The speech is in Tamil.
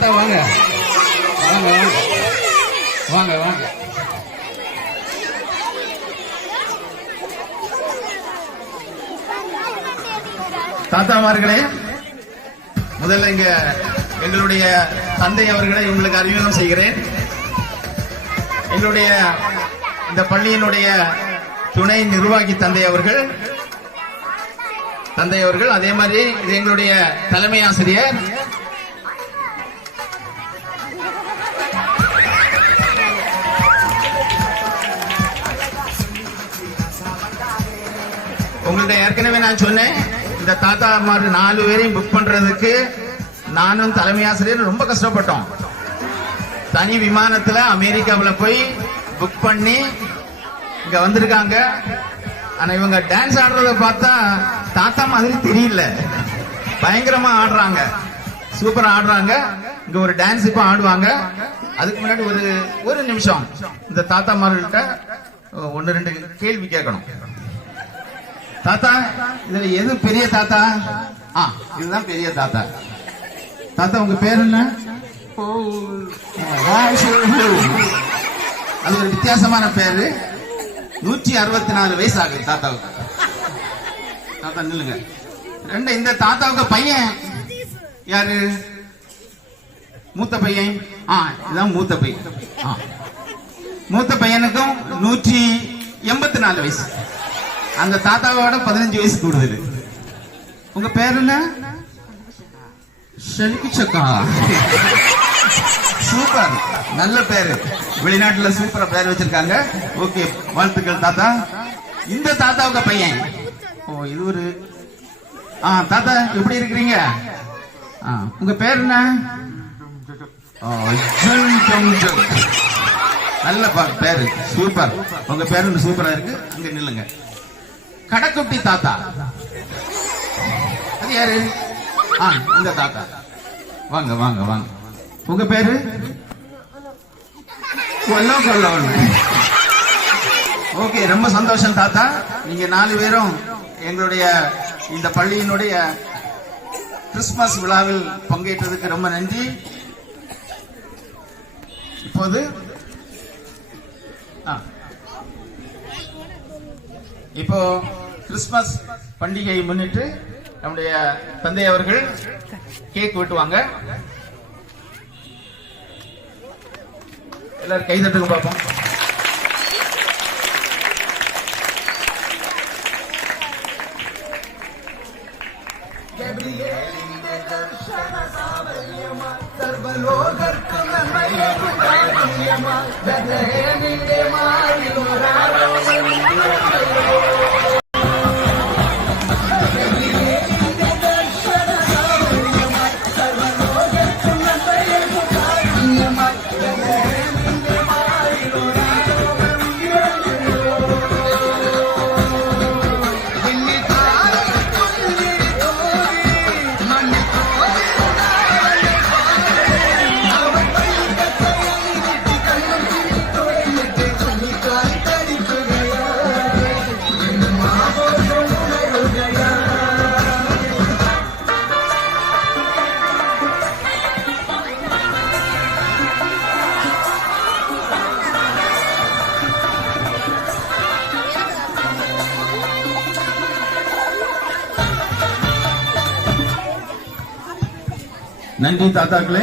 தாத்தா வாங்க வாங்க வாங்க வாங்க. தாத்தாமார்களே, முதல்ல இங்க எங்களுடைய தந்தை அவர்களை உங்களுக்கு அறிமுகம் செய்கிறேன். எங்களுடைய இந்த பள்ளியினுடைய துணை நிர்வாகி தந்தை அவர்கள், அதே மாதிரி இது எங்களுடைய தலைமை ஆசிரியர். உங்கள்ட்ட ஏற்கனவே நான் சொன்னேன், இந்த தாத்தா மாதிரி 4 பேரையும் புக் பண்றதுக்கு நானும் தலைமை ஆசிரியர் ரொம்ப கஷ்டப்பட்டோம். தனி விமானத்துல அமெரிக்காவில் போய் புக் பண்ணி இங்க வந்திருக்காங்க. ஆனா இவங்க டான்ஸ் ஆடுறத பார்த்தா தாத்தா மாதிரி தெரியல, பயங்கரமா ஆடுறாங்க, சூப்பரா ஆடுறாங்க. இங்க ஒரு டான்ஸ் இப்ப ஆடுவாங்க. அதுக்கு முன்னாடி ஒரு நிமிஷம் இந்த தாத்தா மார்கள்ட்ட 1-2 கேள்வி கேட்கணும். தாத்தா, இதுல எது பெரிய தாத்தா? இதுதான் பெரிய தாத்தா. தாத்தா உங்க பேர் என்ன? அது ஒரு வித்தியாசமான பேரு. 164 வயசு ஆகுது தாத்தாவுக்கு. தாத்தா நில்லுங்க. இந்த தாத்தாவுக்கு பையன் யாரு? மூத்த பையன். இதுதான் மூத்த பையன். மூத்த பையனுக்கும் 184 வயசு. அந்த தாத்தாவோட 15 வயசு கூடுதல். உங்க பேர் என்ன? ஷெலிகுச்சக்கா. சூப்பர், நல்ல பேரு. வெளிநாட்டுல சூப்பரா பேர் வச்சிருக்காங்க. ஓகே, வாழ்த்துக்கள் தாத்தா. இந்த தாத்தாவுக்கு பையன். இது ஒரு தாத்தா, எப்படி இருக்கிறீங்க? உங்க பேர் என்ன? நல்ல பேரு, சூப்பர். உங்க பேரு சூப்பரா இருக்கு. அங்க நில்லுங்க. கடக்குட்டி தாத்தா, அது யாரு? இந்த தாத்தா. வாங்க வாங்க வாங்க. உங்க பேரு? ஓகே, ரொம்ப சந்தோஷம் தாத்தா. நீங்க 4 பேரும் எங்களுடைய இந்த பள்ளியினுடைய கிறிஸ்துமஸ் விழாவில் பங்கேற்றதுக்கு ரொம்ப நன்றி. இப்போது இப்போ கிறிஸ்துமஸ் பண்டிகையை முன்னிட்டு நம்முடைய தந்தை அவர்கள் கேக் வெட்டுவாங்க. எல்லாரும் கை தட்டுங்க பார்ப்போம். நன்றி தாத்தாக்களே.